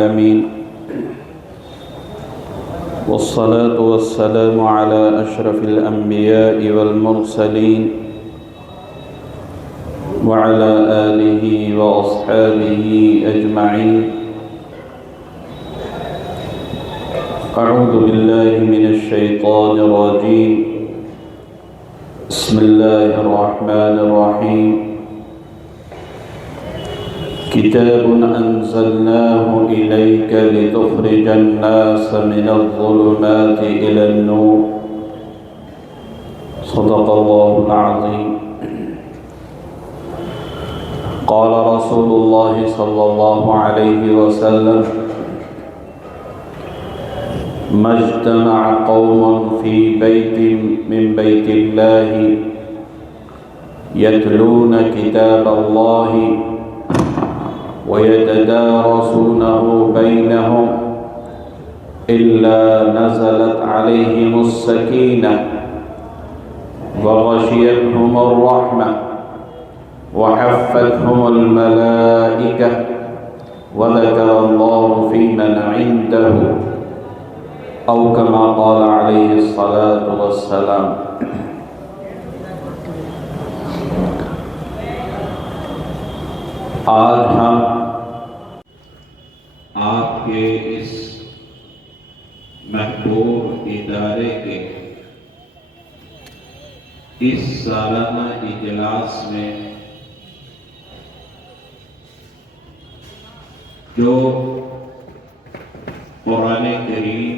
العالمين والصلاة والسلام على أشرف الأنبياء والمرسلين وعلى آله وأصحابه أجمعين. أعوذ بالله من الشيطان الرجيم. بسم الله الرحمن الرحيم. كتاب أنزلناه إليك لتخرج الناس من الظلمات إلى النور. صدق الله العظيم. قال رسول الله صلى الله عليه وسلم: ما اجتمع قوم في بيت من بيت الله يتلون كتاب الله ويتدارسونه بينهم إلا نزلت عليهم السكينة وغشيتهم الرحمة وحفتهم الملائكة وذكر الله في من عنده أو كما قال عليه الصلاة والسلام. آج ہم آپ کے اس محبوب ادارے کے اس سالانہ اجلاس میں جو قرآن کریم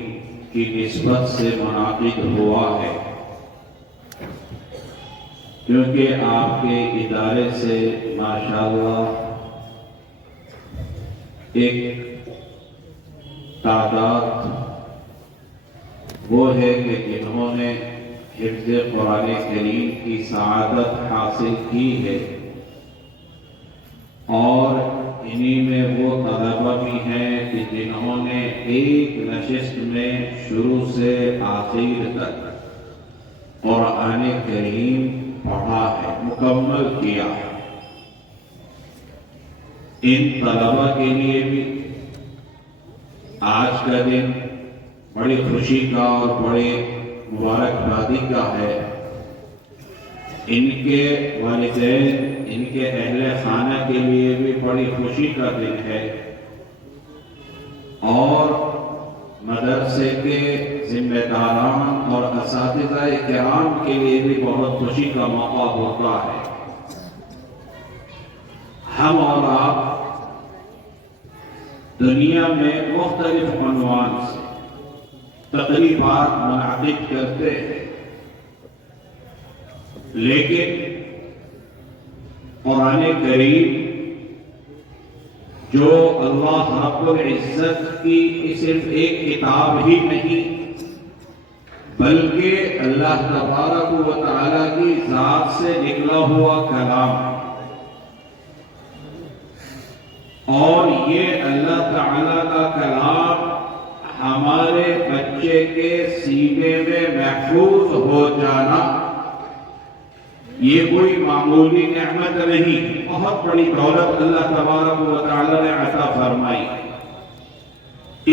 کی نسبت سے منعقد ہوا ہے، کیونکہ آپ کے ادارے سے ماشاءاللہ ایک تعداد وہ ہے کہ جنہوں نے حفظ قرآن کریم کی سعادت حاصل کی ہے، اور انہی میں وہ طلبہ بھی ہیں کہ جنہوں نے ایک نشست میں شروع سے آخر تک قرآن کریم پڑھا ہے، مکمل کیا ہے. ان طلبہ کے لیے بھی آج کا دن بڑی خوشی کا اور بڑے مبارکبادی کا ہے. ان کے والدین، ان کے اہل خانہ کے لیے بھی بڑی خوشی کا دن ہے، اور مدرسے کے ذمہ داران اور اساتذہ کرام کے لیے بھی بہت خوشی کا موقع ہوتا ہے. ہم اور آپ دنیا میں مختلف عنوان سے تقریبات منعقد کرتے ہیں، لیکن قرآن کریم جو اللہ رب العزت کی صرف ایک کتاب ہی نہیں بلکہ اللہ تبارک و تعالی کی ذات سے نکلا ہوا کلام ہے، اور یہ اللہ تعالی کا کلام ہمارے بچے کے سینے میں محفوظ ہو جانا یہ کوئی معمولی نعمت نہیں، بہت بڑی دولت اللہ تبارک و تعالی نے عطا فرمائی.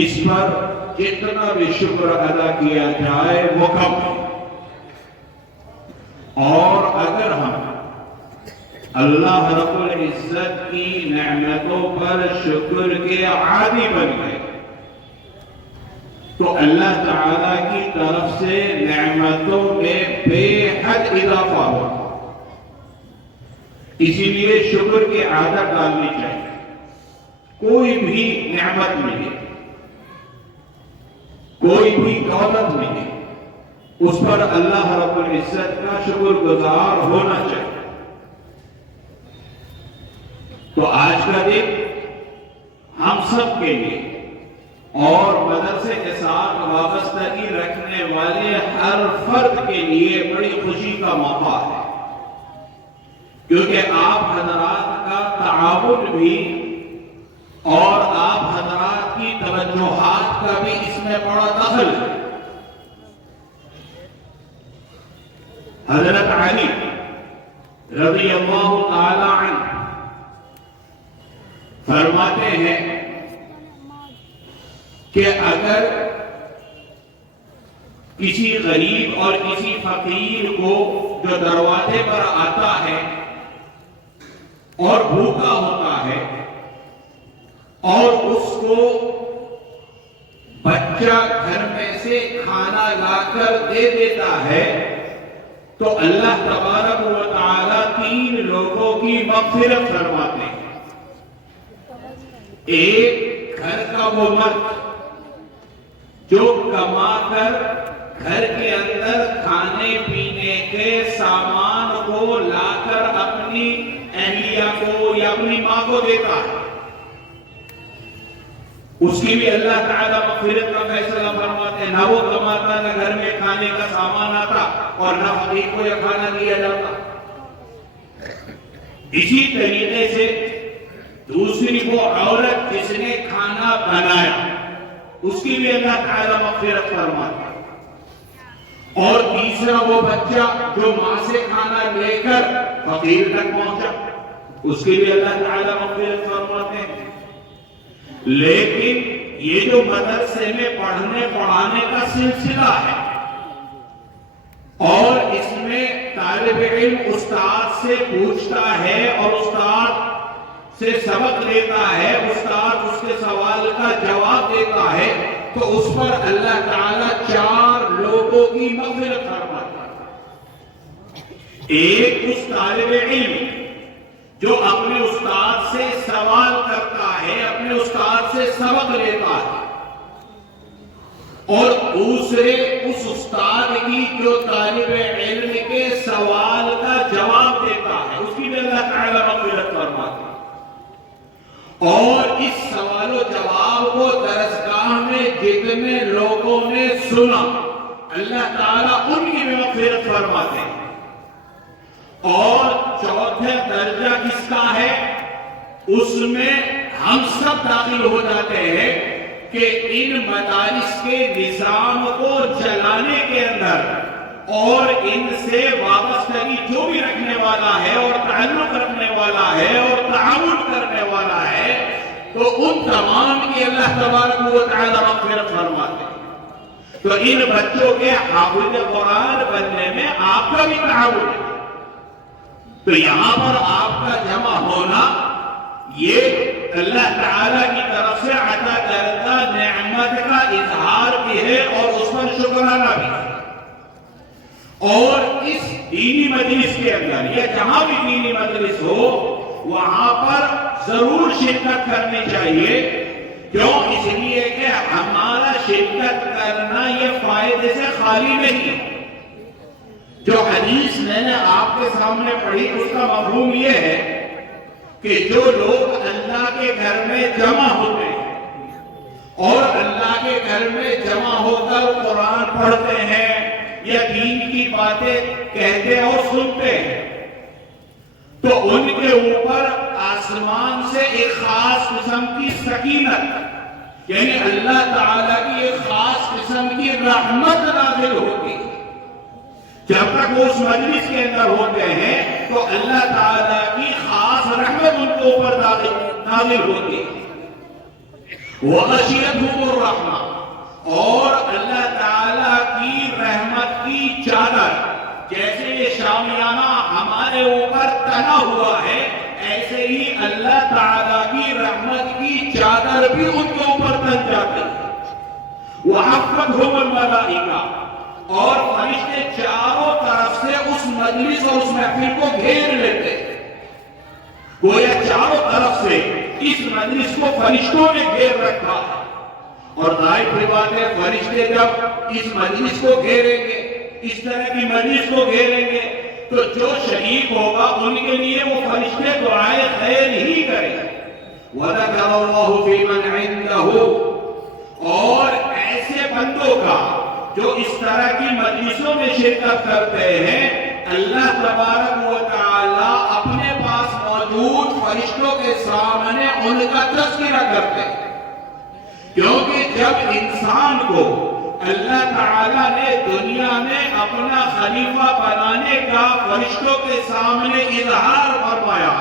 اس پر جتنا بھی شکر ادا کیا جائے وہ کم ہے، اور اگر ہم اللہ رب العزت کی نعمتوں پر شکر کے عادی بن گئے تو اللہ تعالی کی طرف سے نعمتوں میں بے حد اضافہ ہوگا. اسی لیے شکر کی عادت ڈالنی چاہیے. کوئی بھی نعمت ملے، کوئی بھی دولت ملے، اس پر اللہ رب العزت کا شکر گزار ہونا چاہیے. تو آج کا دن ہم سب کے لیے اور مدرسے کے ساتھ وابستگی رکھنے والے ہر فرد کے لیے بڑی خوشی کا موقع ہے، کیونکہ آپ حضرات کا تعاون بھی اور آپ حضرات کی توجہات کا بھی اس میں بڑا دخل ہے. حضرت علی رضی اللہ تعالی عنہ فرماتے ہیں کہ اگر کسی غریب اور کسی فقیر کو جو دروازے پر آتا ہے اور بھوکا ہوتا ہے اور اس کو بچہ گھر میں سے کھانا لا کر دے دیتا ہے تو اللہ تبارک و تعالی 3 لوگوں کی مغفرت فرماتے ہیں۔ ایک گھر کا وہ مرد جو کما کر گھر کے اندر کھانے پینے کے سامان کو لا کر اپنی اہلیہ کو یا اپنی ماں کو دیتا ہے، اس کی بھی اللہ تعالیٰ مغفرت کا فیصلہ فرماتے ہیں۔ نہ وہ کماتا، نہ گھر میں کھانے کا سامان آتا اور نہ فقیر کو یہ کھانا دیا جاتا۔ اسی طریقے سے دوسری وہ عورت جس نے کھانا بنایا، اس کی بھی اللہ تعالیٰ مغفرت فرماتے ہیں۔ اور تیسرا وہ بچہ جو ماں سے کھانا لے کر فقیر تک پہنچا، اس کی بھی اللہ تعالیٰ مغفرت فرماتے ہیں۔ لیکن یہ جو مدرسے میں پڑھنے پڑھانے کا سلسلہ ہے اور اس میں طالب علم استاد سے پوچھتا ہے اور استاد سے سبق لیتا ہے، استاد اس کے سوال کا جواب دیتا ہے، تو اس پر اللہ تعالیٰ 4 لوگوں کی مغفرت فرماتا ہے۔ ایک اس طالب علم جو اپنے استاد سے سوال کرتا ہے، اپنے استاد سے سبق لیتا ہے، اور دوسرے اس استاد کی جو طالب علم کے سوال کا جواب دیتا ہے، اس کی بھی اللہ تعالیٰ مغفرت فرماتا ہے۔ اور اس سوال و جواب کو درسگاہ میں جتنے لوگوں نے سنا، اللہ تعالیٰ ان کی بھی مغفرت فرماتے ہیں۔ اور چوتھا درجہ کس کا ہے؟ اس میں ہم سب داخل ہو جاتے ہیں کہ ان مدارس کے نظام کو چلانے کے اندر اور ان سے وابستگی جو بھی رکھنے والا ہے اور تعلق رکھنے والا ہے اور تعاون کرنے والا ہے، تو ان تمام کی اللہ تبارک و تعالی مغفرت فرماتے ہیں۔ تو ان بچوں کے حافظ قرآن بننے میں آپ کا بھی تعاون ہے۔ تو یہاں پر آپ کا جمع ہونا یہ اللہ تعالیٰ کی طرف سے عطا کردہ نعمت کا اظہار بھی ہے اور اس پر شکرانہ بھی ہے۔ اور اس دینی مجلس کے اندر یا جہاں بھی دینی مجلس ہو، وہاں پر ضرور شرکت کرنی چاہیے۔ کیوں؟ اس لیے کہ ہمارا شرکت کرنا یہ فائدے سے خالی نہیں ہے۔ جو حدیث میں نے آپ کے سامنے پڑھی، اس کا مفہوم یہ ہے کہ جو لوگ اللہ کے گھر میں جمع ہوتے ہیں اور اللہ کے گھر میں جمع ہو کر قرآن پڑھتے ہیں یا دین کی باتیں کہتے اور سنتے ہیں، تو ان کے اوپر آسمان سے ایک خاص قسم کی سکینت، یعنی اللہ تعالیٰ کی ایک خاص قسم کی رحمت نازل ہوتی ہے۔ جب تک وہ اس مجلس کے اندر ہوتے ہیں تو اللہ تعالیٰ کی خاص رحمت ان کے اوپر نازل ہوتی ہے۔ وغشیتہم الرحمہ، اور اللہ تعالیٰ کی رحمت کی چادر، جیسے یہ شامیانہ ہمارے اوپر تنا ہوا ہے، ایسے ہی اللہ تعالیٰ کی رحمت کی چادر بھی ان کے اوپر تن جاتی ہے۔ وحفتہم الملائکہ، اور فرشتے چاروں طرف سے اس مجلس اور اس محفل کو گھیر لیتے ہیں۔ گویا چاروں طرف سے اس مجلس کو فرشتوں نے گھیر رکھا ہے، اور ظاہر بات ہے فرشتے جب اس مجلس کو گھیریں گے، اس طرح کی مجلس کو گھیریں گے، تو جو شریک ہوگا ان کے لیے وہ فرشتے دعائے خیر ہی کریں گے۔ وَذَكَرَ اللَّهُ فِي مَنْ عِندَهُ، اور ایسے بندوں کا جو اس طرح کی مجلسوں میں شرکت کرتے ہیں، اللہ تبارک و تعالی اپنے پاس موجود فرشتوں کے سامنے ان کا تذکرہ کرتے ہیں۔ کیونکہ جب انسان کو اللہ تعالی نے دنیا میں اپنا خلیفہ بنانے کا فرشتوں کے سامنے اظہار فرمایا،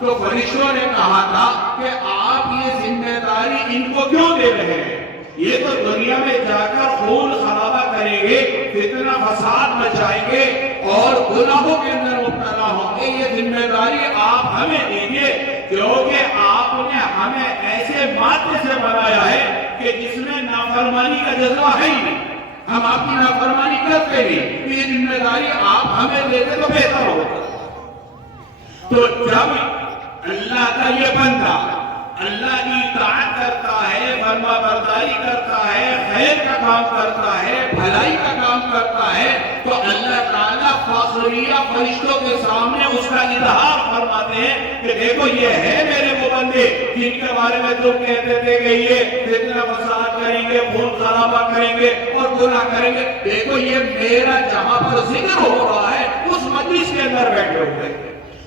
تو فرشتوں نے کہا تھا کہ آپ یہ ذمہ داری ان کو کیوں دے رہے ہیں؟ یہ تو دنیا میں جا کر خون خرابہ کریں گے، فتنہ فساد مچائیں گے اور گناہوں کے اندر مبتلا ہوں گے۔ یہ ذمہ داری آپ ہمیں دیجیے، کیونکہ آپ نے ہمیں ایسے مادے سے بنایا ہے کہ جس میں نافرمانی کا جذبہ ہے ہی نہیں، ہم آپ کی نافرمانی کرتے نہیں۔ یہ ذمہ داری آپ ہمیں دیتے تو بہتر ہوگا۔ تو جب اللہ کا یہ بندہ اللہ کی اطاعت کرتا ہے، فرما برداری کرتا ہے، خیر کا کام کرتا ہے، بھلائی کا کام کرتا ہے، تو اللہ تعالیٰ فاخریہ فرشتوں کے سامنے اس کا اظہار فرماتے ہیں کہ دیکھو یہ ہے میرے وہ بندے جن کے بارے میں تم کہتے تھے کہ یہ فتنہ فساد کریں گے، خون خرابہ کریں گے اور گناہ کریں گے، دیکھو یہ میرا جہاں پر ذکر ہو رہا ہے اس مجلس کے اندر بیٹھے ہوئے۔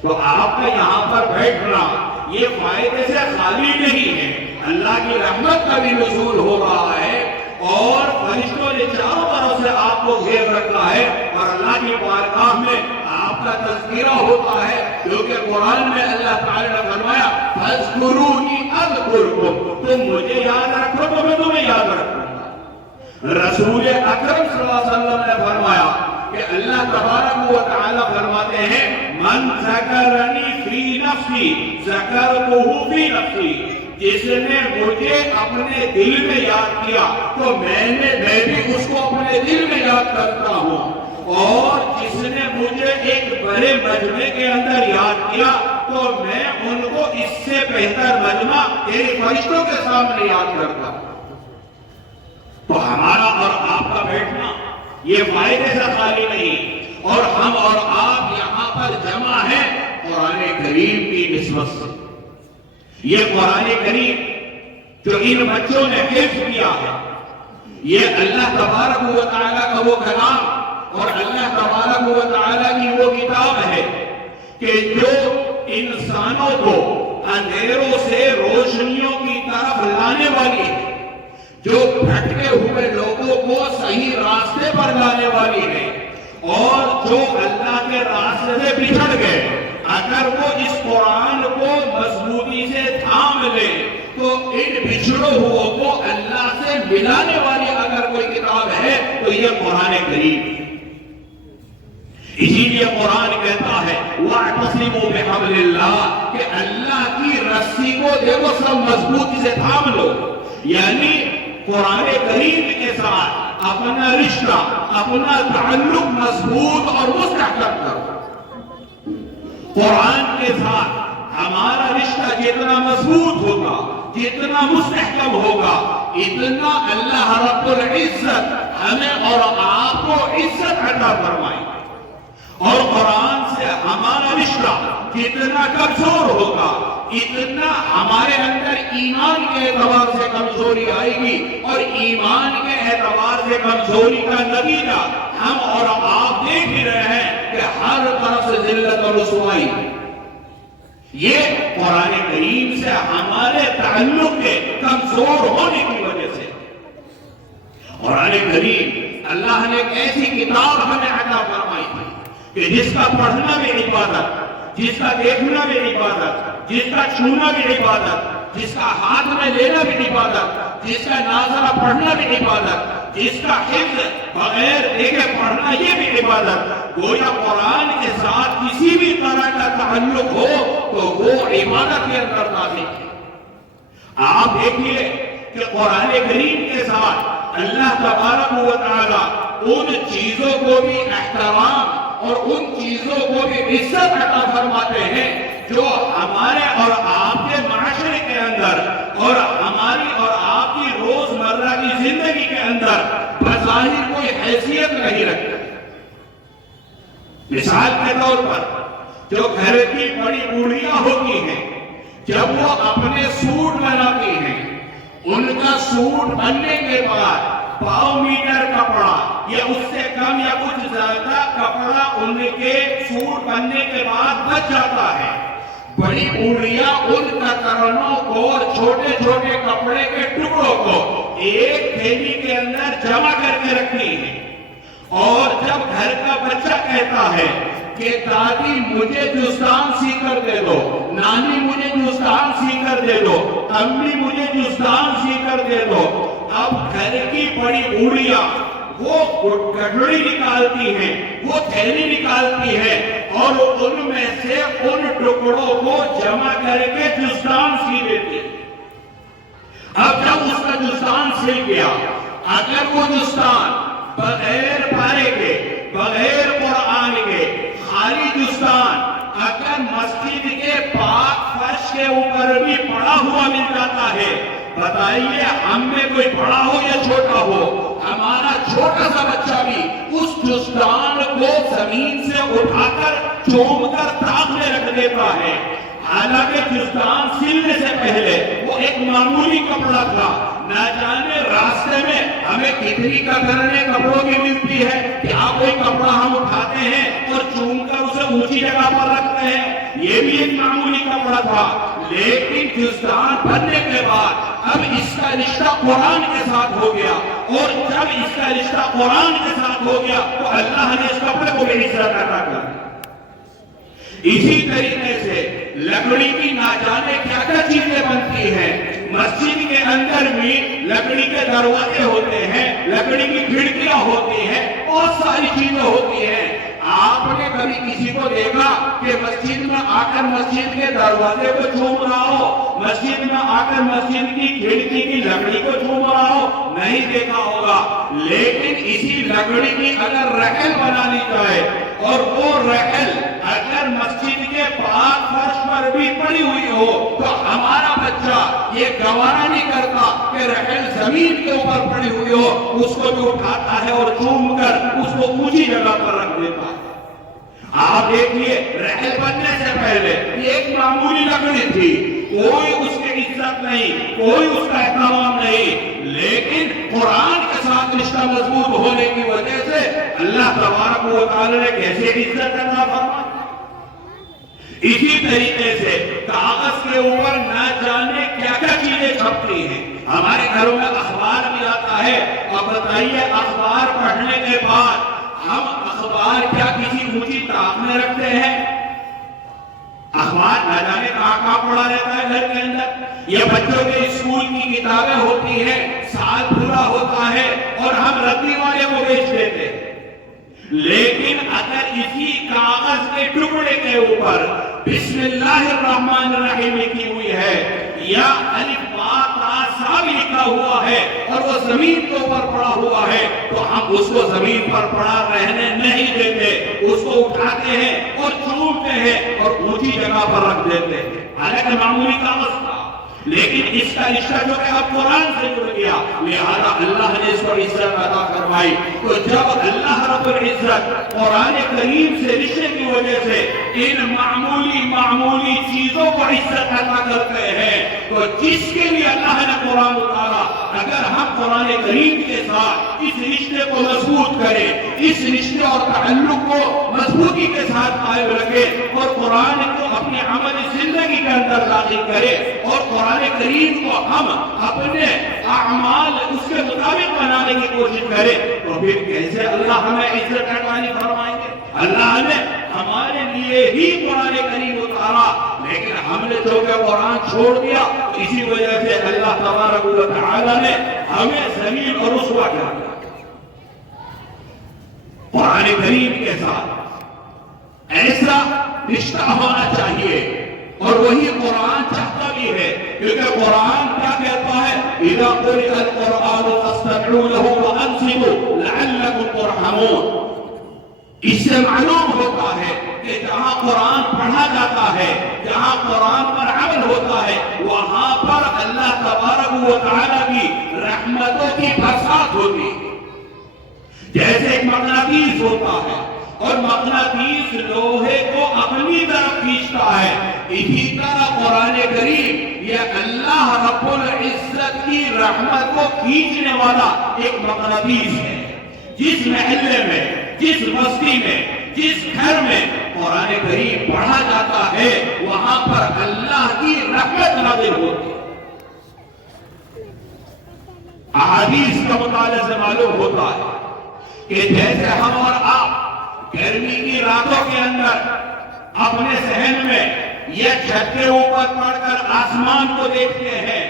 تو آپ کا یہاں پر بیٹھنا یہ فائدے سے خالی نہیں ہے، اللہ کی رحمت کا بھی نزول ہو رہا ہے اور فرشتوں نے چاروں طرف سے آپ کو گھیر رکھا ہے اور اللہ کی بارگاہ میں آپ کا تذکرہ ہوتا ہے، کیونکہ قرآن میں اللہ تعالی نے فرمایا فَاذْكُرُونِي أَذْكُرْكُمْ، تم مجھے یاد رکھو تو میں تمہیں یاد رکھوں گا۔ رسول اکرم صلی اللہ علیہ وسلم نے فرمایا کہ اللہ تبارک و تعالی فرماتے ہیں من ذکرنی فی نفسی ذکرتہ فی نفسی، جس نے مجھے اپنے دل میں یاد کیا تو میں بھی اس کو اپنے دل میں یاد کرتا ہوں، اور جس نے مجھے ایک بڑے مجمع کے اندر یاد کیا تو میں ان کو اس سے بہتر مجمع تیرے فرشتوں کے سامنے یاد کرتا ہوں۔ تو ہمارا اور آپ کا بیٹھنا یہ فائدے سے خالی نہیں، اور ہم اور آپ یہاں پر جمع ہیں قرآن کریم کی نسبت سے۔ یہ قرآن کریم جو ان بچوں نے حفظ کیا ہے، یہ اللہ تبارک و تعالیٰ کا وہ کلام اور اللہ تبارک و تعالیٰ کی وہ کتاب ہے کہ جو انسانوں کو اندھیروں سے روشنیوں کی طرف لانے والی ہے، جو بھٹکے ہوئے لوگوں کو صحیح راستے پر لانے والی ہے، اور جو اللہ کے راستے سے بچھڑ گئے اگر وہ اس قرآن کو مضبوطی سے تھام لے تو ان بچھڑوں ہوئے کو اللہ سے ملانے والی اگر کوئی کتاب ہے تو یہ قرآن کریم۔ اسی لیے قرآن کہتا ہے وَاعْتَصِمُوا بِحَبْلِ اللَّهِ، کہ اللہ کی رسی کو دیکھو سب مضبوطی سے تھام لو، یعنی قرآن کریم کے ساتھ اپنا رشتہ، اپنا تعلق مضبوط اور مستحکم کرو۔ قرآن کے ساتھ ہمارا رشتہ جتنا مضبوط ہوگا، جتنا مستحکم ہوگا، اتنا اللہ رب العزت ہمیں اور آپ کو عزت عطا فرمائے، اور قرآن سے ہمارا رشتہ جتنا کمزور ہوگا اتنا ہمارے اندر ایمان کے اعتبار سے کمزوری آئے گی، اور ایمان کے اعتبار سے کمزوری کا نتیجہ ہم اور آپ دیکھ ہی رہے ہیں کہ ہر طرف سے ذلت اور رسوائی۔ یہ قرآن کریم سے ہمارے تعلق کے کمزور ہونے کی وجہ سے۔ قرآن کریم اللہ نے ایک ایسی کتاب ہمیں عطا فرمائی تھی کہ جس کا پڑھنا بھی عبادت، جس کا دیکھنا بھی عبادت، جس کا چھونا بھی عبادت، جس کا ہاتھ میں لینا بھی عبادت، جس کا ناظرہ پڑھنا بھی عبادت، جس کا حفظ بغیر دیکھے پڑھنا یہ بھی عبادت۔ گویا قرآن کے ساتھ کسی بھی طرح کا تعلق ہو تو وہ عبادت کے اندر داخل ہے۔ آپ دیکھیے کہ قرآن کریم کے ساتھ اللہ تبارک و تعالی ان چیزوں کو بھی احترام اور ان چیزوں کو بھی عزت عطا فرماتے ہیں جو ہمارے اور آپ کے معاشرے کے اندر اور ہماری اور آپ کی روزمرہ کی زندگی کے اندر بظاہر کوئی حیثیت نہیں رکھتے۔ مثال کے طور پر جو گھر کی بڑی بوڑھیاں ہوتی ہیں، جب وہ اپنے سوٹ بناتی ہیں، ان کا سوٹ بننے کے بعد 5 میٹر کپڑا یا اس سے کم یا کچھ زیادہ کپڑا ان کے سوٹ بننے کے بعد بچ جاتا ہے، بڑی بوڑھیاں ان کترنوں کو اور چھوٹے چھوٹے کپڑے کے ٹکڑوں کو ایک تھیلی کے اندر جمع کر کے رکھتی ہیں، اور جب گھر کا بچہ کہتا ہے کہ دادی مجھے جوستان سی کر دے دو، نانی مجھے جوستان سی کر دے دو، امی مجھے جزدان سی کر دے دو. اب گھر کی بڑی بوڑھیاں وہ گٹھڑی نکالتی ہیں, وہ تھیلی نکالتی ہے اور ان میں سے ان ٹکڑوں کو جمع کر کے جزدان سی دیتی. اب جب اس کا جزدان سل گیا, اگر وہ جزدان بغیر پارے کے, بغیر قرآن کے, خالی جزدان اگر مسجد کے پاک فرش کے اوپر بھی پڑا ہوا مل جاتا ہے, بتائیے ہم میں کوئی بڑا ہو یا چھوٹا ہو, ہمارا چھوٹا سا بچہ بھی اس جزدان کو زمین سے اٹھا کر چوم کر تاخ میں رکھ دیتا ہے. حالانکہ جزدان سلنے سے پہلے وہ ایک معمولی کپڑا تھا. نہ جانے راستے میں ہمیں کتنی کترنے کپڑوں کی ملتی ہے, کیا کوئی کپڑا ہم اٹھاتے ہیں اور چوم کر اسے اونچی جگہ پر رکھتے ہیں. یہ بھی ایک معمولی کپڑا تھا, لیکن جزدان بننے کے بعد اب اس کا رشتہ قرآن کے ساتھ ہو گیا, اور جب اس کا رشتہ قرآن کے ساتھ ہو گیا تو اللہ نے اس کپڑے کو بھی عزت عطا کر دی. اسی طریقے سے لکڑی کی نہ جانے کیا کیا چیزیں بنتی ہیں. مسجد کے اندر بھی لکڑی کے دروازے ہوتے ہیں, لکڑی کی کھڑکیاں ہوتی ہیں, بہت ساری چیزیں ہوتی ہیں. آپ نے کبھی کسی کو دیکھا کہ مسجد میں آ کر مسجد کے دروازے کو چوم رہا ہو, مسجد میں آ کر مسجد کی کھڑکی کی لکڑی کو چوم رہا ہو؟ نہیں دیکھا ہوگا. لیکن اسی لکڑی کی اگر رحل بنانی چاہے اور وہ رحل اگر مسجد کے پاک فرش پر بھی پڑی ہوئی ہو تو ہمارا بچہ یہ گوارا نہیں کرتا کہ رحل زمین کے اوپر پڑی ہوئی ہو, اس کو بھی اٹھاتا ہے اور چوم کر اس کو اونچی جگہ پر رکھ دیتا ہے. آپ دیکھیے رحل بننے سے پہلے یہ ایک معمولی لکڑی تھی, کوئی اس کی عزت نہیں, کوئی اس کا احترام نہیں, لیکن قرآن کے ساتھ رشتہ مضبوط ہونے کی وجہ سے اللہ تبارک و تعالی نے کیسے عزت عطا فرمائی. اسی طریقے سے کاغذ کے اوپر نہ جانے کیا کیا چیزیں چھپتی ہیں. ہمارے گھروں میں اخبار بھی آتا ہے, اور بتائیے اخبار پڑھنے کے بعد ہم اخبار کیا کسی اونچی طاق میں رکھتے ہیں؟ اخبار نہ جانے کہاں پڑا رہتا ہے گھر کے اندر. یہ بچوں کے اسکول کی کتابیں ہوتی ہیں, سال پورا ہوتا ہے اور ہم رتی والے کو بیچ دیتے ہیں. لیکن اگر اسی کاغذ کے ٹکڑے کے اوپر بسم اللہ الرحمن الرحیم لکھی ہوئی ہے یا الف با تا سا بھی لکھا ہوا ہے اور وہ زمین کے اوپر پڑا ہوا ہے تو ہم اس کو زمین پر پڑا رہنے نہیں دیتے, اس کو اٹھاتے ہیں اور چومتے ہیں اور اونچی جگہ پر رکھ دیتے ہیں. حالانکہ معمولی کاغذ تھا, لیکن اس کا رشتہ جو کہ اب قرآن سے جڑ گیا, لہذا اللہ نے اس کو عزت عطا فرمائی. تو جب اللہ رب العزت قرآن کریم سے رشتے کی وجہ سے ان معمولی چیزوں کو عزت عطا کرتے ہیں, تو جس کے لیے اللہ نے قرآن اتارا, اگر ہم قرآن کریم کے ساتھ اس رشتے کو مضبوط کریں, اس رشتے اور تعلق کو مضبوطی کے ساتھ قائم رکھیں اور قرآن کو اپنے عمل زندگی کے اندر داخل کریں اور قرآن کریم کو ہم اپنے اعمال اس کے مطابق بنانے کی کوشش کریں, تو پھر کیسے اللہ ہمیں عزت عطا فرمائیں گے. اللہ نے ہمارے لیے ہی قرآن کریم اتارا, لیکن ہم نے جو کہ قرآن چھوڑ دیا, اسی وجہ سے اللہ تبارک و تعالی نے ہمیں ذلیل اور رسوا کیا. قرآن کریم کے ساتھ ایسا رشتہ ہونا چاہیے, اور وہی قرآن چاہتا بھی ہے, کیونکہ قرآن کیا کہتا ہے, اذا قرئ القرآن فاستمعوا له وانصتوا لعلكم ترحمون. اس سے معلوم ہوتا ہے کہ جہاں قرآن پڑھا جاتا ہے, جہاں قرآن پر عمل ہوتا ہے, وہاں پر اللہ تبارک و تعالی کی رحمتوں کی برسات ہوتی ہے. جیسے ایک مغناطیس ہوتا ہے اور مغناطیس لوہے کو اپنی طرف کھینچتا ہے, اسی طرح قرآن کریم یہ اللہ رب العزت کی رحمت کو کھینچنے والا ایک مغناطیس ہے. جس محلے میں, جس بستی میں, جس گھر میں قرآن کریم پڑھا جاتا ہے, وہاں پر اللہ کی رحمت نازل ہوتی ہے. احادیث کا مطالعہ سے معلوم ہوتا ہے کہ جیسے ہم اور آپ گرمی کی راتوں کے اندر اپنے صحن میں یا چھت کے اوپر پڑھ کر آسمان کو دیکھتے ہیں,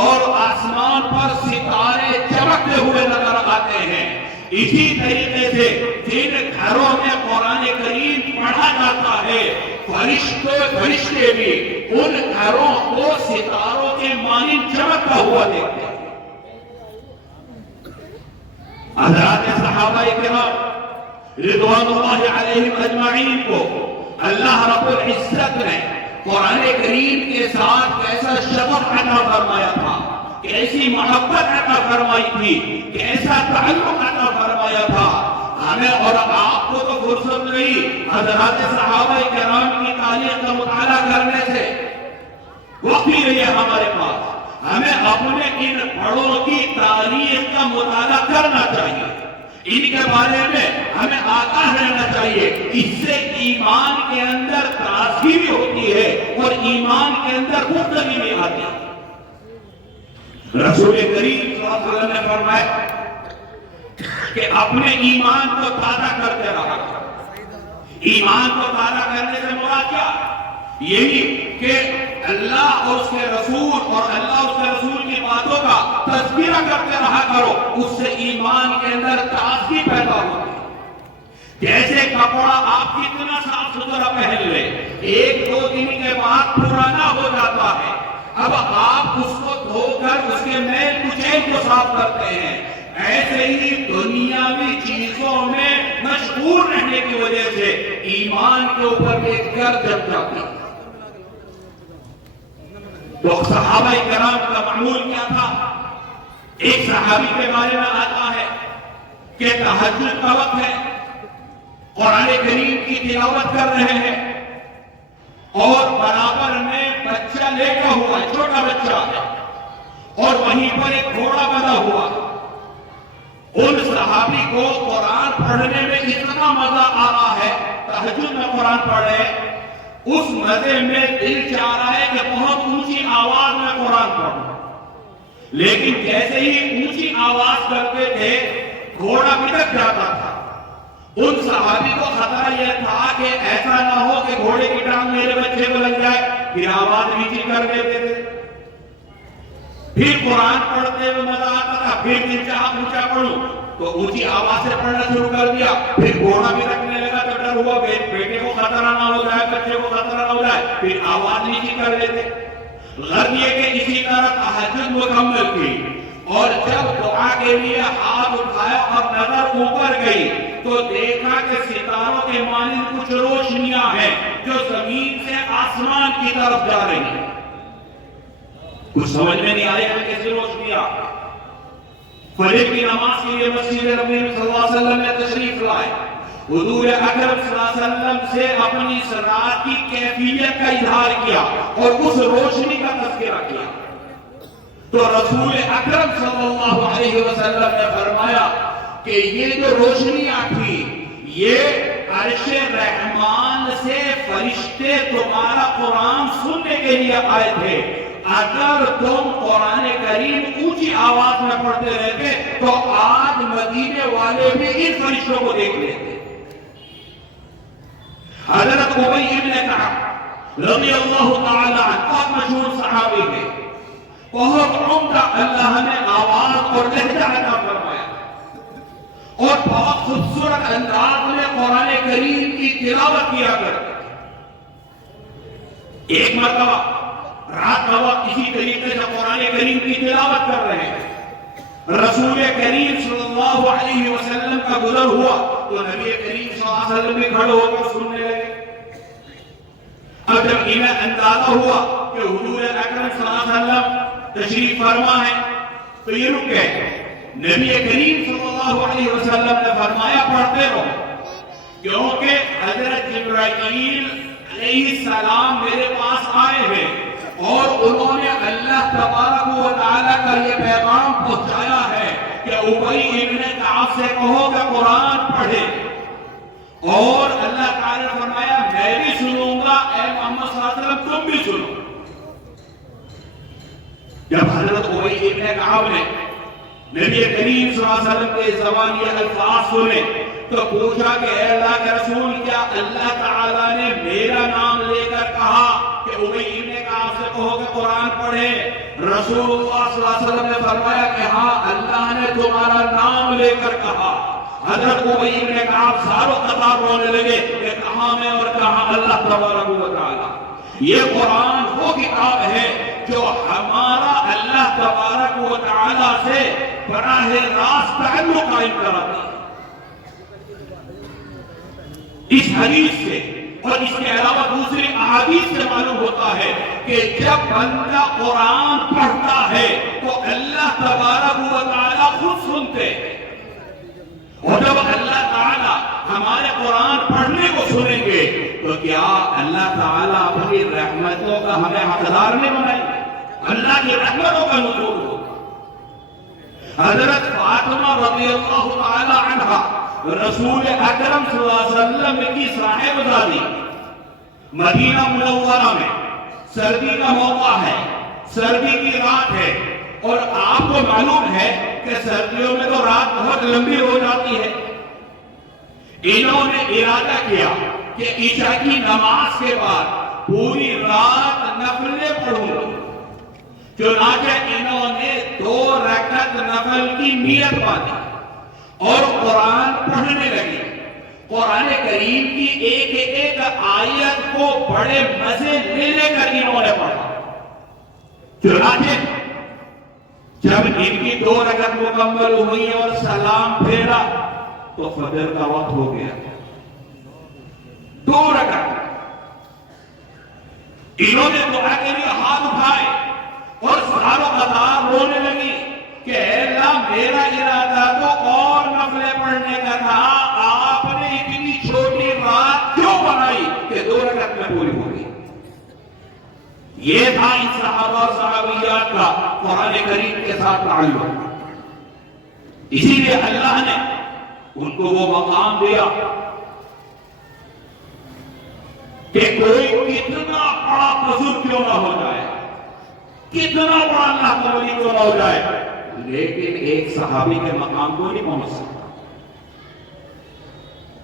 اور آسمان پر ستارے چمکتے ہوئے نظر آتے ہیں۔ اسی طریقے سے جن گھروں میں قرآن کریم پڑھا جاتا ہے، فرشتے بھی ان گھروں کو ستاروں کے مانند چمکتا ہوا دیکھتے ہیں۔ حضرات صحابہ کرام رضوان اللہ علیہم اجمعین کو اللہ رب العزت نے قرآن کریم کے ساتھ کیسا شغف عطا فرمایا تھا، کیسی محبت عطا فرمائی تھی، کیسا تعلق عطا فرمایا تھا۔ ہمیں اور آپ کو تو فرصت نہیں حضرات صحابہ کرام کی تاریخ کا مطالعہ کرنے سے، وقت ہی نہیں ہے ہمارے پاس۔ ہمیں اپنے ان بڑوں کی تاریخ کا مطالعہ کرنا چاہیے، ان کے بارے میں ہمیں آگاہ رہنا چاہیے۔ اس سے ایمان کے اندر تازگی بھی ہوتی ہے اور ایمان کے اندر پختگی بھی آتی ہے۔ رسول کریم صلی اللہ علیہ وسلم نے فرمایا کہ اپنے ایمان کو تازہ کرتے رہا۔ ایمان کو تازہ کرنے سے مراد کیا؟ یہی کہ اللہ اور اس کے رسول اور اللہ اور اس کے رسول کی باتوں کا تذکرہ کرتے رہا کرو، اس سے ایمان کے اندر تازگی پیدا ہوتی ہے۔ جیسے کپڑا آپ کتنا صاف ستھرا پہن لے، ایک دو دن کے بعد پرانا ہو جاتا ہے، اب آپ اس کو دھو کر اس کے میل کچیل کو صاف کرتے ہیں۔ ایسے ہی دنیاوی چیزوں میں مشغول رہنے کی وجہ سے ایمان کے اوپر ایک گرد جم جاتی ہے۔ تو صحابہ کرام کا معمول کیا تھا؟ ایک صحابی کے بارے میں آتا ہے کہ تہجد کا وقت ہے، قرآن کریم کی تلاوت کر رہے ہیں اور برابر میں بچہ لیٹا ہوا ہے، چھوٹا بچہ ہے، اور وہیں پر ایک گھوڑا بندھا ہوا۔ ان صحابی کو قرآن پڑھنے میں اتنا مزہ آ رہا ہے، تہجد میں قرآن پڑھ رہے ہیں، اس مزے میں دل چاہ رہا ہے کہ بہت اونچی آواز میں قرآن پڑھوں، لیکن جیسے ہی اونچی آواز کرتے تھے گھوڑا بٹک جاتا تھا۔ ان صحابی کو خطرہ یہ تھا کہ ایسا نہ ہو کہ گھوڑے کی ٹانگ میرے بچے کو لگ جائے، پھر آواز نیچی کر دیتے تھے۔ پھر قرآن پڑھتے ہوئے مزہ آتا تھا، پھر دل چاہا اونچا پڑھوں تو اونچی آواز سے پڑھنا شروع کر دیا، پھر گھوڑا بھی رکھنے لگا تو ڈر ہوا بیٹے کو خطرہ نہ ہو جائے، بچے کو خطرہ نہ ہو جائے، پھر آواز نیچی کر دیتے۔ غرض یہ کہ اسی طرح تہجد مکمل کی، اور جب دعا کے لیے ہاتھ اٹھایا اور نظر اوپر گئی تو دیکھا کہ ستاروں کے مانند کچھ روشنیاں ہیں جو زمین سے آسمان کی طرف جا رہی ہیں۔ کچھ سمجھ میں نہیں آیا کہ کیسی روشنیاں؟ فجر کی نماز کے لیے مسجد نبوی صلی اللہ علیہ وسلم نے تشریف لائے، حضور اکرم صلی اللہ علیہ وسلم سے اپنی صلاۃ کی کیفیت کا اظہار کیا اور اس روشنی کا تذکرہ کیا، تو رسول اکرم صلی اللہ علیہ وسلم نے فرمایا کہ یہ جو روشنیاں تھی یہ عرش رحمان سے فرشتے تمہارا قرآن سننے کے لیے آئے تھے۔ اگر تم قرآن کریم اونچی آواز میں پڑھتے رہتے تو آج مدینے والے بھی ان فرشتوں کو دیکھ لیتے۔ حضرت ابی ابن کعب رضی اللہ تعالی عنہ بہت مشہور صحابی ہے، بہت عمدہ اللہ نے آواز اور لہجہ عطا فرمایا اور بہت خوبصورت انداز میں قرآن کریم کی تلاوت کیا کرتے۔ ایک مرتبہ رات کا وقت اسی طریقے سے قرآن کریم کی تلاوت کر رہے ہیں، رسول کریم صلی اللہ علیہ وسلم کا گزر ہوا تو نبی کریم صلی اللہ علیہ وسلم بھی کھڑے ہو کر سننے لگے۔ اب جب انہیں اندازہ ہوا کہ حضور اکرم صلی اللہ علیہ وسلم تشریف فرما ہے تو یہ رک گئے۔ نبی کریم صلی اللہ علیہ وسلم نے فرمایا پڑھتے رہو، کیونکہ حضرت جبرائیل علیہ السلام میرے پاس آئے ہیں اور انہوں نے اللہ تبارک و تعالیٰ کا یہ پیغام پہنچایا ہے کہ ابی ابن کعب سے کہو کہ قرآن پڑھے، اور اللہ تعالیٰ نے فرمایا میں بھی سنوں گا، اے محمد صلی اللہ علیہ وسلم تم بھی سنو۔ جب حضرت ابی ابن کعب نے نبی کریم صلی اللہ علیہ وسلم کے زبان یہ الفاظ سنے تو پوچھا کہ اے اللہ کے رسول، کیا اللہ تعالیٰ نے میرا نام لے کر کہا کہ ابی ابن کعب سے کہو کہ قرآن پڑھے. رسول اللہ صلی اللہ علیہ وسلم نے فرمایا کہ ہاں اللہ نے تمہارا نام لے کر کہا. حضرت ابی بن کعب ساروں قطار رونے لگے کہ کہاں میں اور کہاں اللہ تبارک و تعالی. یہ قرآن وہ کتاب ہے جو ہمارا اللہ تبارک و تعالی سے براہ راست تعلق قائم کراتا ہے. اس حدیث سے اور اس کے علاوہ دوسری احادیث سے معلوم ہوتا ہے کہ جب بندہ قرآن پڑھتا ہے تو اللہ تبارک و تعالی خود سنتے ہیں. اور جب اللہ تعالی ہمارے قرآن پڑھنے کو سنیں گے تو کیا اللہ تعالی اپنی رحمتوں کا ہمیں حقدار نہیں بنائے گا؟ اللہ کی رحمتوں کا نزول ہوگا. حضرت فاطمہ رضی اللہ تعالی عنہا رسول اکرم صلی اللہ علیہ وسلم کی صاحبزادی, مدینہ منورہ میں سردی کا موقع ہے, سردی کی رات ہے, اور آپ کو معلوم ہے کہ سردیوں میں تو رات بہت لمبی ہو جاتی ہے. انہوں نے ارادہ کیا کہ عشاء کی نماز کے بعد پوری رات نفلیں پڑھوں گا. چنانچہ انہوں نے 2 رکعت نفل کی نیت باندھی اور قرآن پڑھنے لگے. قرآن کریم کی ایک ایک آیت کو بڑے مزے لے کر انہوں نے پڑھا. چنانچہ جب ان کی 2 رکعت مکمل ہوئی اور سلام پھیرا تو فجر کا وقت ہو گیا. 2 رکعت انہوں نے دعا کے لیے ہاتھ اٹھائے اور ساروں قطار رونے لگی کہ اے اللہ میرا ارادہ تو اور نفلیں پڑھنے کا تھا, آپ نے اتنی چھوٹی رات کیوں بنائی کہ 2 رکعت میں پوری ہو گئی. یہ تھا اس صحابہ اور صحابیات کا قرآن کریم کے ساتھ تعلق. اسی لیے اللہ نے ان کو وہ مقام دیا کہ کوئی کتنا بڑا بزرگ کیوں نہ ہو جائے, کتنا بڑا اللہ کا ولی کیوں نہ ہو جائے, لیکن ایک صحابی کے مقام کو نہیں پہنچ سکتا.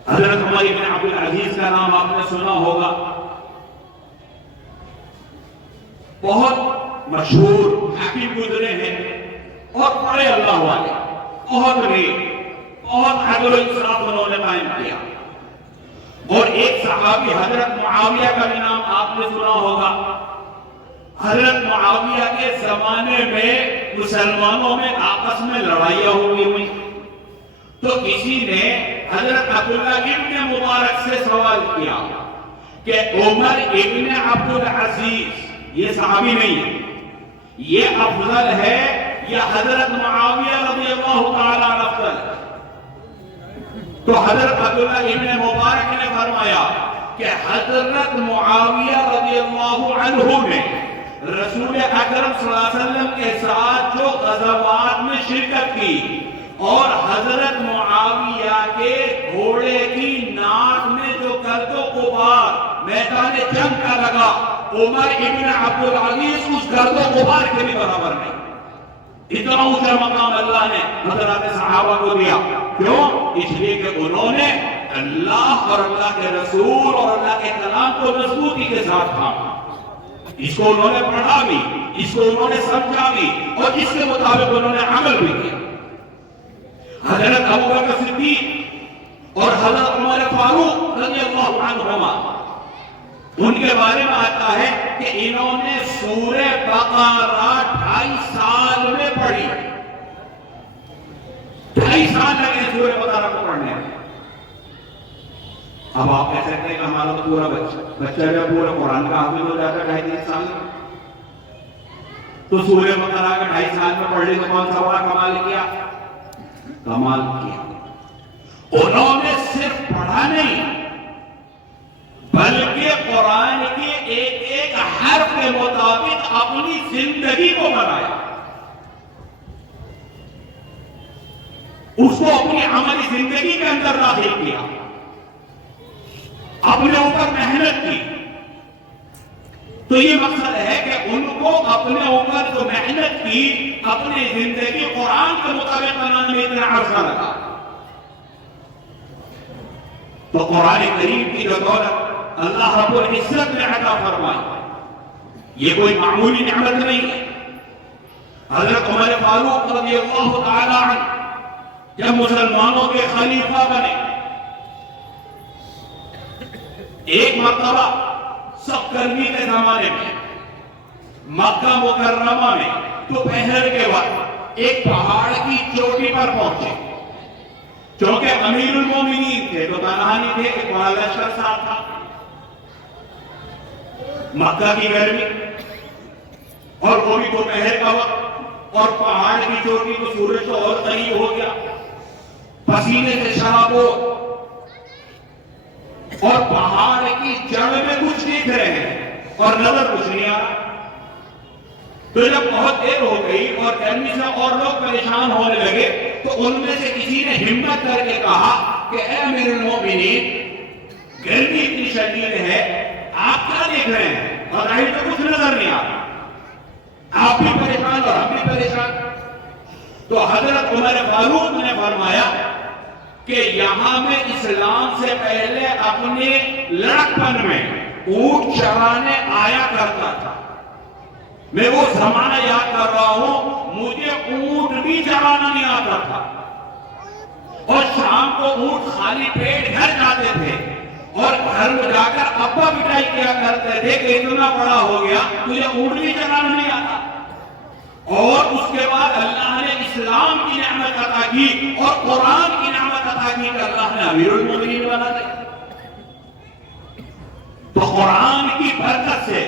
حضرت عمر بن عبد العزیز کا نام آپ نے سنا ہوگا, بہت مشہور حکیم گزرے ہیں اور بڑے اللہ والے, بہت نیک, بہت عدل و انصاف انہوں نے قائم کیا. اور ایک صحابی حضرت معاویہ کا بھی نام آپ نے سنا ہوگا. حضرت معاویہ کے زمانے میں مسلمانوں میں آپس میں لڑائیاں ہوئی تو کسی نے حضرت عبداللہ ابن مبارک سے سوال کیا کہ عمر ابن عبد العزیز, یہ صحابی نہیں ہے, یہ افضل ہے یا حضرت معاویہ رضی اللہ تعالی عنہ افضل؟ تو حضرت عبداللہ ابن مبارک نے فرمایا کہ حضرت معاویہ رضی اللہ عنہ نے رسول اکرم صلی اللہ علیہ وسلم کے ساتھ جو غزوات میں شرکت کی اور حضرت معاویہ کے گھوڑے کی ناک میں جو گرد و غبار میدان جنگ کا لگا, عمر ابن عبد العزیز اس گرد و غبار کے بھی برابر نہیں. اتنا اونچا مقام اللہ نے حضرات صحابہ کو دیا. کیوں؟ اس لیے کہ انہوں نے اللہ اور اللہ کے رسول اور اللہ کے کلام کو مضبوطی کے ساتھ تھاما. اس کو انہوں نے پڑھا بھی, اس کو انہوں نے سمجھا بھی, اور اس کے مطابق انہوں نے عمل بھی کیا. حضرت ابوبکر صدیق اور حضرت عمر فاروق رضی اللہ عنہما, ان کے بارے میں آتا ہے کہ انہوں نے سورہ بقرہ 2.5 سال میں پڑھی. 2.5 سال لگے سورہ بقرہ کو پڑھنے میں. اب آپ کہہ سکتے ہیں کہ ہمارا تو پورا بچہ جو پورا قرآن کا حافظ ہو جاتا ہے 2.5 سال میں, تو سورہ بقرہ کا 2.5 سال میں پڑھنے کا کون سا بڑا کمال کیا؟ کمال کیا. انہوں نے صرف پڑھا نہیں بلکہ قرآن کے ایک ایک حرف کے مطابق اپنی زندگی کو بنایا, اس کو اپنی عملی زندگی کے اندر داخل کیا, اپنے اوپر محنت کی. تو یہ مقصد ہے کہ ان کو اپنے اوپر جو محنت کی اپنی زندگی قرآن کے مطابق بنانے میں اتنا عرصہ لگا. تو قرآن کریم کی جو دولت اللہ رب العزت نے عطا فرمائی, یہ کوئی معمولی نعمت نہیں ہے. حضرت عمر فاروق رضی اللہ تعالی عنہ جب مسلمانوں کے خلیفہ بنے، ایک مرتبہ سخت گرمی کے زمانے میں مکہ مکرمہ میں دوپہر کے وقت ایک پہاڑ کی چوٹی پر پہنچے. چونکہ امیر المومنین تھے تو تنہا نہیں تھے، ایک بڑا لشکر ساتھ تھا. مکہ کی گرمی اور وہ بھی دوپہر کا وقت، اور پہاڑ کی چوٹی تو سورج تو اور قریب ہو گیا، پسینے سے شرابور، اور پہاڑ کی جڑ میں کچھ دیکھ رہے ہیں اور نظر کچھ نہیں آ رہا. تو جب بہت دیر ہو گئی اور گرمی سے اور لوگ پریشان ہونے لگے تو ان میں سے کسی نے ہمت کر کے کہا کہ اے امیر المومنین، گرمی اتنی شدید ہے، آپ کیا دیکھ رہے ہیں اور ظاہر تو کچھ نظر نہیں آ رہا، آپ بھی پریشان اور ہم بھی پریشان. تو حضرت عمر فاروق نے فرمایا کہ یہاں میں اسلام سے پہلے اپنے لڑکپن میں اونٹ چرانے آیا کرتا تھا. میں وہ زمانہ یاد کر رہا ہوں، مجھے اونٹ بھی چرانا نہیں آتا تھا، اور شام کو اونٹ خالی پیٹ گھر جاتے تھے اور گھر میں جا کر ابا پٹائی کیا کرتے تھے کہ اتنا بڑا ہو گیا تجھے اونٹ بھی چرانا نہیں آتا. اور اس کے بعد اللہ نے اسلام کی نعمت عطا کی اور قرآن کی نعمت عطا کی کہ اللہ نے امیر المومنین بنا دیا. تو قرآن کی برکت سے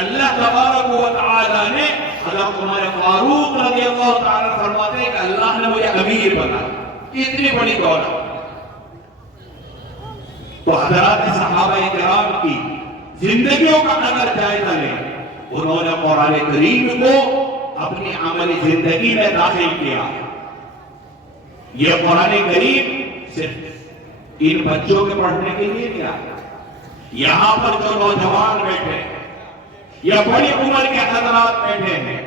اللہ تبارک و تعالی نے حضرت عمر فاروق رضی اللہ تعالی فرماتے ہیں کہ اللہ نے مجھے امیر بنا، اتنی بڑی دولت. تو حضرات صحابہ کرام کی زندگیوں کا اگر جائزہ لیں، انہوں نے قرآن کریم کو اپنی عملی زندگی میں داخل کیا. یہ قرآن کریم صرف ان بچوں کے پڑھنے کے لیے نہیں آیا. یہاں پر جو نوجوان بیٹھے یا بڑی عمر کے حضرات بیٹھے ہیں،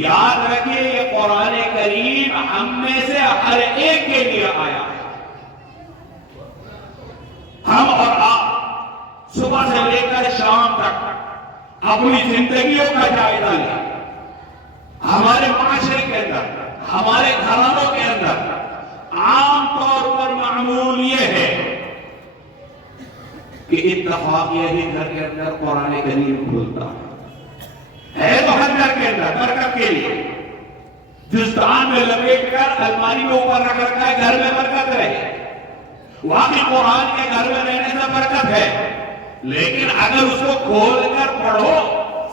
یاد رکھیے یہ قرآن کریم ہم میں سے ہر ایک کے لیے آیا. ہم اور آپ صبح سے لے کر شام تک اپنی زندگیوں کا جائزہ لیں. ہمارے معاشرے کے اندر، ہمارے گھرانوں کے اندر عام طور پر معمول یہ ہے کہ اتفاق یہ ہی گھر کے اندر قرآن کریم کھلتا ہے تو ہر گھر کے اندر برکت کے لیے جزدان میں لپیٹ کر الماری میں اوپر رکھ رکھا ہے گھر میں برکت رہے. واقعی قرآن کے گھر میں رہنے سے برکت ہے، لیکن اگر اس کو کھول کر پڑھو،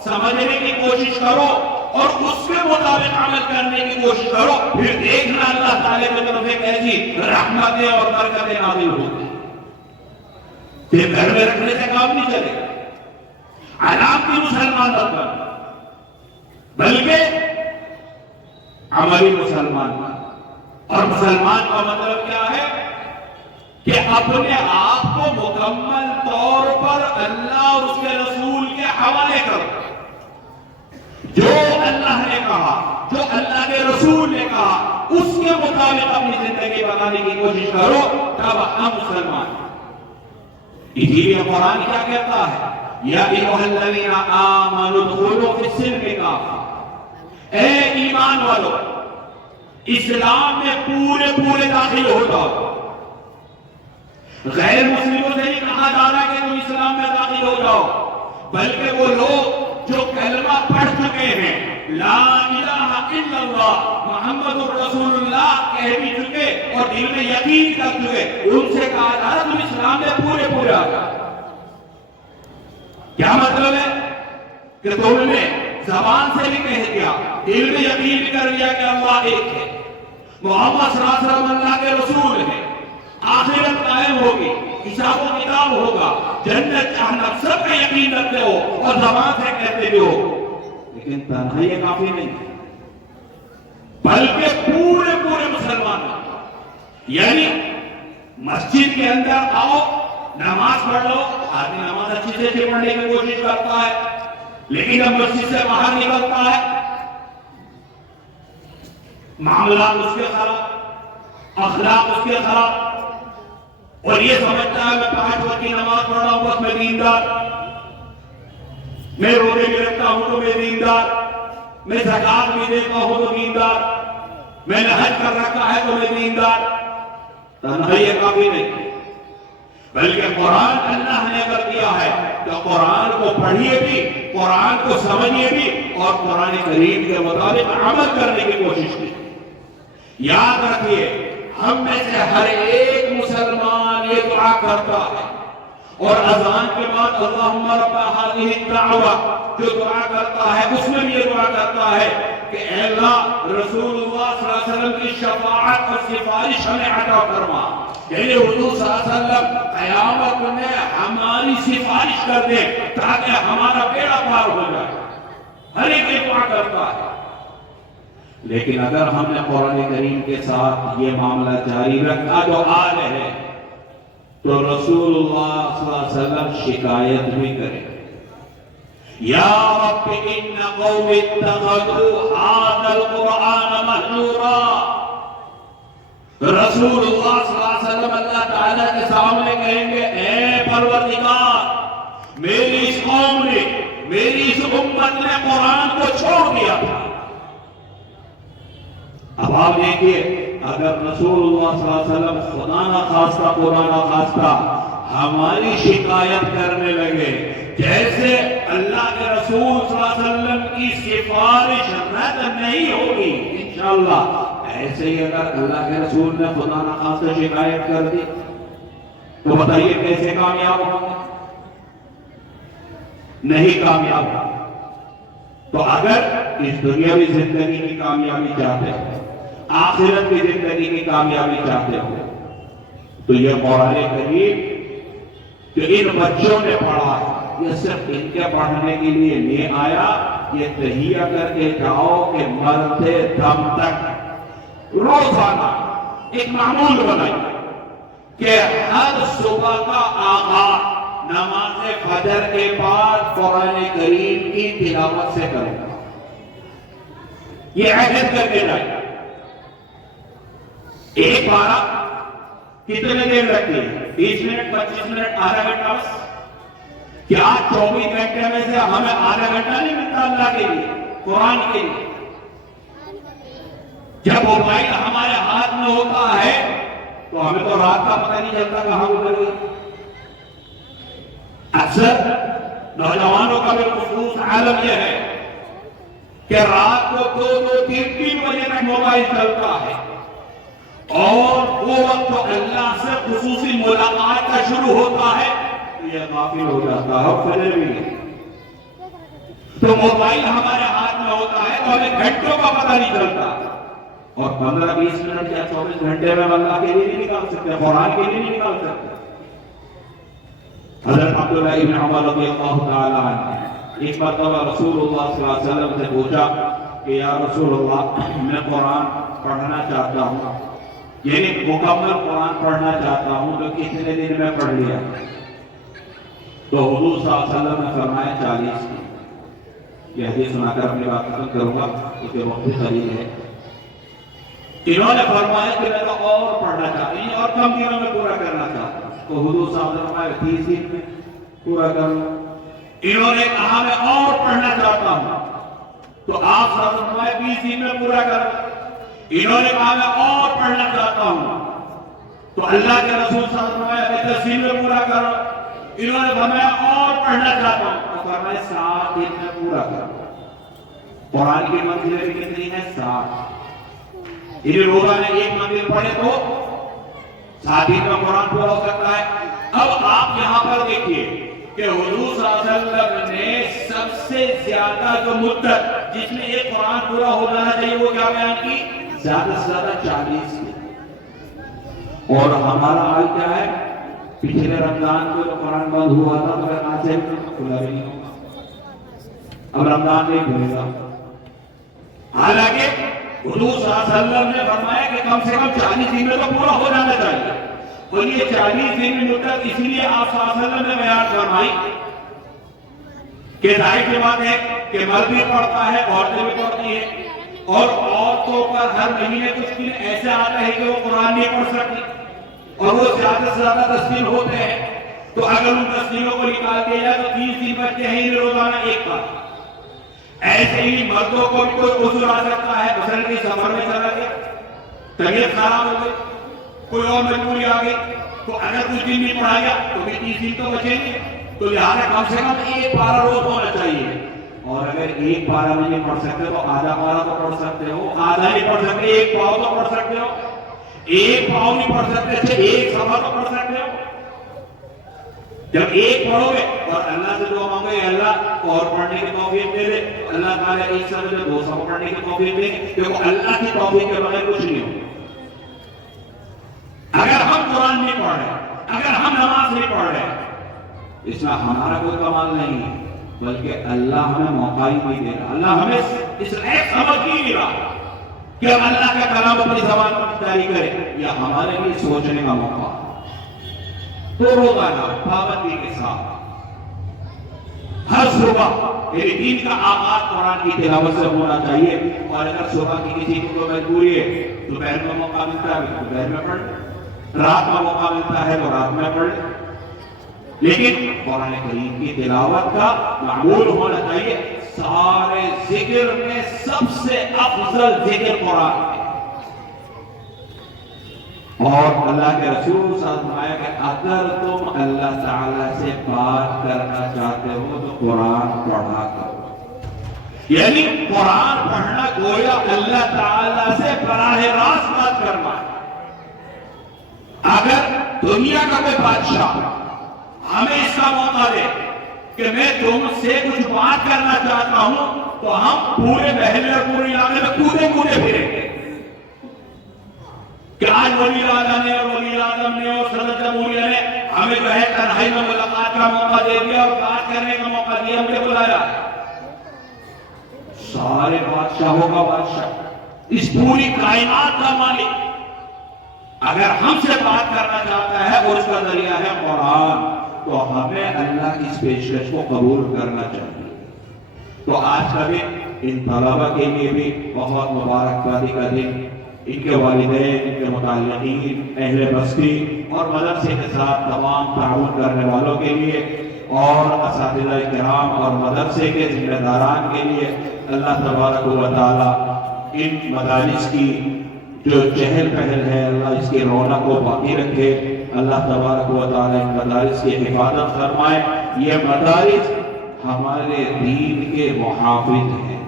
سمجھنے کی کوشش کرو اور اس کے مطابق عمل کرنے کی کوشش کرو، پھر دیکھنا اللہ تعالیٰ کی طرف ایک ایسی رحمتیں اور برکتیں نازل ہوتی. پھر گھر میں رکھنے سے کام نہیں چلے گا. علامتی مسلمان بن، بلکہ عملی مسلمان بن. اور مسلمان کا مطلب کیا ہے کہ اپنے آپ کو مکمل طور پر اللہ اور اس کے رسول کے حوالے کرو. جو اللہ نے کہا، جو اللہ کے رسول نے کہا، اس کے مطابق اپنی زندگی بنانے کی کوشش کرو، تب ہم مسلمان. اسی لیے قرآن کیا کہتا ہے؟ یا ایھا الذین آمنوا ادخلوا فی السلم کافہ، اے ایمان والو اسلام میں پورے داخل ہو جاؤ. غیر مسلموں سے نہیں کہا جا رہا کہ تم اسلام میں داخل ہو جاؤ، بلکہ وہ لوگ جو کلمہ پڑھ چکے ہیں، لا الہ الا اللہ محمد الرسول اللہ کہہ بھی چکے اور دل میں یقین کر چکے، ان سے کہا جا رہا تم اسلام میں پورے آ جاؤ. کیا مطلب ہے کہ تم نے زبان سے بھی کہہ دیا، دل میں یقین بھی کر لیا کہ اللہ ایک ہے، محمد صلی اللہ علیہ وسلم اللہ کے رسول ہے، آخرت قائم ہوگی، حساب و کتاب ہوگا، جنت جہنم سب کا یقین رکھتے ہو اور زبان سے کہتے بھی ہو. لیکن تنہا یہ کافی نہیں، بلکہ پورے مسلمان، یعنی مسجد کے اندر آؤ، نماز پڑھ لو. آدمی نماز اچھی سے پڑھنے کی کوشش کرتا ہے، لیکن جب مسجد سے باہر نکلتا ہے معاملات اس کے خراب، اخلاق اس کے خراب، اور یہ سمجھتا ہے میں 5 وقت کی نماز پڑھ رہا ہوں بس میں دیندار. میں روزے بھی رکھتا ہوں تو میں دیندار، میں زکات بھی دیتا ہوں تو دیندار، میں نے حج کر رکھا ہے تو میں دیندار۔ تنہائی یہ کافی نہیں، بلکہ قرآن اللہ نے اگر دیا ہے تو قرآن کو پڑھیے بھی، قرآن کو سمجھیے بھی، اور قرآن کریم کے مطابق عمل کرنے کی کوشش کی۔ یاد رکھیے، ہم میں سے ہر ایک مسلمان یہ دعا کرتا ہے، اور اذان کے بعد اللہم رب ہذہ الدعوہ جو دعا کرتا ہے اس میں بھی یہ دعا کرتا ہے کہ اے اللہ، رسول اللہ صلی اللہ علیہ وسلم کی شفاعت اور سفارش ہمیں عطا فرما، یعنی حضور صلی اللہ علیہ وسلم قیامت میں ہماری سفارش کر دے تاکہ ہمارا بیڑا پار ہو جائے۔ ہر ایک یہ دعا کرتا ہے، لیکن اگر ہم نے قرآن کریم کے ساتھ یہ معاملہ جاری رکھا جو آج ہے تو رسول اللہ صلی اللہ علیہ وسلم شکایت بھی کرے، یا رب ان قوم اتخذوا هذا القرآن مہجورا۔ رسول اللہ صلی اللہ علیہ وسلم اللہ تعالیٰ کے سامنے کہیں گے، اے پروردگار، میری اس قوم نے، میری اس امت نے قرآن کو چھوڑ دیا تھا۔ اب آپ دیکھیے، اگر رسول اللہ صلی اللہ علیہ وسلم خدا نہ خواستہ قرآن نہ خواستہ ہماری شکایت کرنے لگے، جیسے اللہ کے رسول صلی اللہ علیہ وسلم کی سفارش رد نہیں ہوگی انشاءاللہ، ایسے ہی اگر اللہ کے رسول نے خدا نہ خواستہ شکایت کر دی تو بتائیے کیسے کامیاب ہوں گے؟ نہیں کامیاب ہوں۔ تو اگر اس دنیاوی زندگی کی کامیابی چاہتے ہیں، آخرت کی زندگی کی کامیابی چاہتے ہو، تو یہ قرآن کریم جو ان بچوں نے پڑھا ہے، یہ صرف ان کے پڑھنے کے لیے نہیں آیا، یہ تہیہ کر کے جاؤ کہ مرتے دم تک روزانہ ایک معمول بنائیے کہ ہر صبح کا آغاز نماز فجر کے بعد قرآن کریم کی تلاوت سے کریں، یہ عہد کر کے جائے۔ ایک بارہ کتنے دیر لگتی ہے؟ 20 منٹ، 25 منٹ، آدھا گھنٹہ بس؟ کیا 24 گھنٹے میں سے ہمیں آدھا گھنٹہ نہیں ملتا اللہ کے لیے، قرآن کے لیے؟ جب موبائل ہمارے ہاتھ میں ہوتا ہے تو ہمیں تو رات کا پتہ نہیں چلتا کہاں گزر گئی۔ اکثر نوجوانوں کا بھی خصوص عالم یہ ہے کہ رات کو 2-2، 3-3 بجے تک موبائل چلتا ہے، اور وہ وقت تو اللہ سے خصوصی ملاقات کا شروع ہوتا ہے تو یہ غافل ہو جاتا ہے، اور فجر بھی نہیں۔ تو موبائل ہمارے ہاتھ میں ہوتا ہے تو ہمیں گھنٹوں کا پتہ نہیں چلتا، اور 15-20 منٹ یا 24 گھنٹے میں اللہ کے لیے نہیں نکال سکتے، قرآن کے لیے نہیں نکال سکتے۔ حضرت عبداللہ ابن عمر رضی اللہ تعالیٰ عنہ ایک مرتبہ رسول اللہ صلی اللہ علیہ وسلم سے پوچھا کہ یا رسول اللہ، میں قرآن پڑھنا چاہتا ہوں، یعنی مکمل قرآن پڑھنا چاہتا ہوں، تو کتنے دن میں پڑھ لیا؟ تو حضور صلی اللہ علیہ وسلم نے فرمایا 40 دن۔ یہ حدیث سنا کر اپنی بات ختم کروں گا کیونکہ وقت بھی قریب ہے۔ انہوں نے فرمایا کہ میں تو اور پڑھنا چاہتا ہوں، اور کم دنوں میں پورا کرنا چاہتا ہوں، تو حضور صلی اللہ علیہ وسلم نے فرمایا 30 دن میں پورا کر لوں۔ انہوں نے کہا میں اور پڑھنا چاہتا ہوں، تو آپ صلی اللہ علیہ وسلم نے فرمایا 20 دن میں پورا کر لوں۔ انہوں نے کہا میں اور پڑھنا چاہتا ہوں، تو اللہ کے رسول صلی اللہ علیہ وسلم نے فرمایا 10 دن میں پورا کرو۔ انہوں نے فرمایا اور پڑھنا چاہتا ہوں، تو فرمایا 7 دن میں پورا کرو۔ قرآن کی منزلیں بھی کتنی ہیں؟ 7۔ انہیں روزانہ ایک منزل پڑھے تو 7 دن میں قرآن پورا ہو سکتا ہے۔ اب آپ یہاں پر دیکھیے کہ حضور صلی اللہ علیہ وسلم نے سب سے زیادہ جو مدت جس میں ایک قرآن پورا ہو جانا چاہیے وہ کیا بیان کی؟ زیادہ سے زیادہ 40 دن۔ اور ہمارا حال کیا ہے؟ پچھلے رمضان کو جو قرآن بند ہوا تھا مگر آج سے کھلا بھی نہیں ہوگا، اب رمضان نہیں کھلے گا۔ حالانکہ حضور صلی اللہ علیہ وسلم نے فرمایا کہ کم سے کم 40 دن میں تو پورا ہو جانا چاہیے، اور یہ 40 دن کی مدت اس لیے آپ صلی اللہ علیہ وسلم نے بیان فرمائی کہ ظاہر کی بات ہے کہ مرد بھی پڑھتا ہے، عورتیں بھی پڑھتی ہیں، اور عورتوں پر ہر مہینے کچھ دن ایسے آتے ہیں کہ وہ قرآن نہیں پڑھ سکتی، اور وہ زیادہ سے زیادہ 10 دن ہوتے ہیں۔ تو اگر ان 10 دنوں کو نکال دیا جائے تو 30 دن بچتے ہیں روزانہ ایک بار. ایسے ہی مردوں کو بھی کوئی عذر آ سکتا ہے، مثلا کہ سفر میں چلا گیا، طبیعت خراب ہو گئی، کوئی اور مجبوری آ گئی، تو اگر کچھ دن نہیں پڑھا گیا تو بھی 30 دن تو بچیں گے. تو لہٰذا کم سے کم ایک پارہ روز ہونا چاہیے. اور اگر ایک پارہ میں نہیں پڑھ سکتے تو آدھا پارہ تو پڑھ سکتے ہو، آدھا نہیں پڑھ سکتے ایک پاؤ تو پڑھ سکتے ہو، ایک پاؤ نہیں پڑھ سکتے اچھا ایک صفحہ تو پڑھ سکتے ہو. جب ایک پڑھو گے اور اللہ سے دعا مانگو گے اللہ اور پڑھنے کی توفیق دے دے، اللہ تعالیٰ ایک صفحے میں 2 صفحہ پڑھنے کی توفیق دے. دیکھو اللہ کی توفیق کے بغیر کچھ نہیں ہو. اگر ہم قرآن نہیں پڑھ رہے، اگر ہم نماز نہیں پڑھ رہے، اس میں ہمارا کوئی کمال نہیں ہے، بلکہ اللہ ہمیں موقع ہی نہیں دے رہا. اللہ ہمیں اس ایک سمجھ ہی نہیں رہا کہ ہم اللہ کا کلام اپنی زبان پر جاری کریں، یا ہمارے لیے سوچنے کا موقع. تو روزانہ پابندی کے ساتھ ہر صبح میری دین کا آغاز قرآن کی تلاوت سے ہونا چاہیے. اور اگر صبح کی کسی کو مجبوری ہے، دوپہر میں موقع ملتا ہے تو دوپہر میں پڑھ، رات میں موقع ملتا ہے تو رات میں پڑھ. لیکن قرآن کریم کی تلاوت کا معمول ہونا چاہیے. سارے ذکر میں سب سے افضل ذکر قرآن ہے. اور اللہ کے رسول صلی اللہ علیہ وسلم نے فرمایا کہ اگر تم اللہ تعالیٰ سے بات کرنا چاہتے ہو تو قرآن پڑھا کرو. یعنی قرآن پڑھنا گویا اللہ تعالیٰ سے براہ راست بات کرنا ہے. اگر دنیا کا کوئی بادشاہ ہمیں اس کا موقع دے کہ میں تم سے کچھ بات کرنا چاہتا ہوں تو ہم پورے محلے اور پورے علاقے میں کودے پھریں گے کہ آج وزیر اعظم نے اور وزیر اعظم نے اور صدر جمہوریہ نے ہمیں جو ہے تنہائی میں ملاقات کا موقع دے دیا اور بات کرنے کا موقع دیا، مجھے بلایا. سارے بادشاہوں کا بادشاہ، اس پوری کائنات کا مالک اگر ہم سے بات کرنا چاہتا ہے اور اس کا ذریعہ ہے قرآن، تو ہمیں اللہ کی اس پیشکش کو قبول کرنا چاہیے. تو آج کا دن ان طلبہ کے لیے بھی بہت مبارکبادی کا دن، ان کے والدین، ان کے متعلقین، اہل بستی اور مدرسے کے ساتھ تمام تعاون کرنے والوں کے لیے اور اساتذہ کرام اور مدرسے کے ذمہ داران کے لیے اللہ تبارک و تعالی ان مدارس کی جو چہل پہل ہے اللہ اس کی رونق کو باقی رکھے. اللہ تبارک و تعالی ان مدارس کی حفاظت فرمائے. یہ مدارس ہمارے دین کے محافظ ہیں.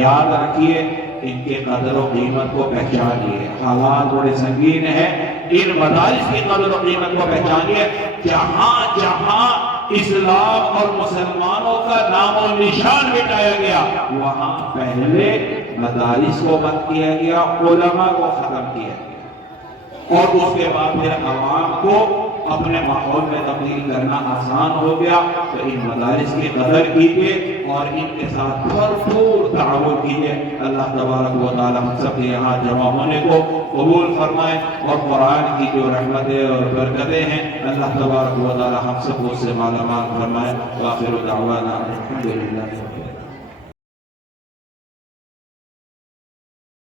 یاد رکھیے ان کے قدر و قیمت کو پہچانیے. حالات بڑے سنگین ہیں، ان مدارس کی قدر و قیمت کو پہچانیے. جہاں جہاں اسلام اور مسلمانوں کا نام و نشان مٹایا گیا وہاں پہلے مدارس کو بند کیا گیا، علماء کو ختم کیا گیا، اور اس کے بعد پھر عوام کو اپنے ماحول میں تبدیل کرنا آسان ہو گیا. تو ان مدارس کی قدر کیجیے اور ان کے ساتھ بھرپور تعاون کیجیے. اللہ تبارک و تعالی ہم سب کے یہاں جمع ہونے کو قبول فرمائے اور قرآن کی جو رحمتیں اور برکتیں ہیں اللہ تبارک و تعالی ہم سب کو اس سے مالا مال فرمائے. وآخر دعوانا الحمدللہ.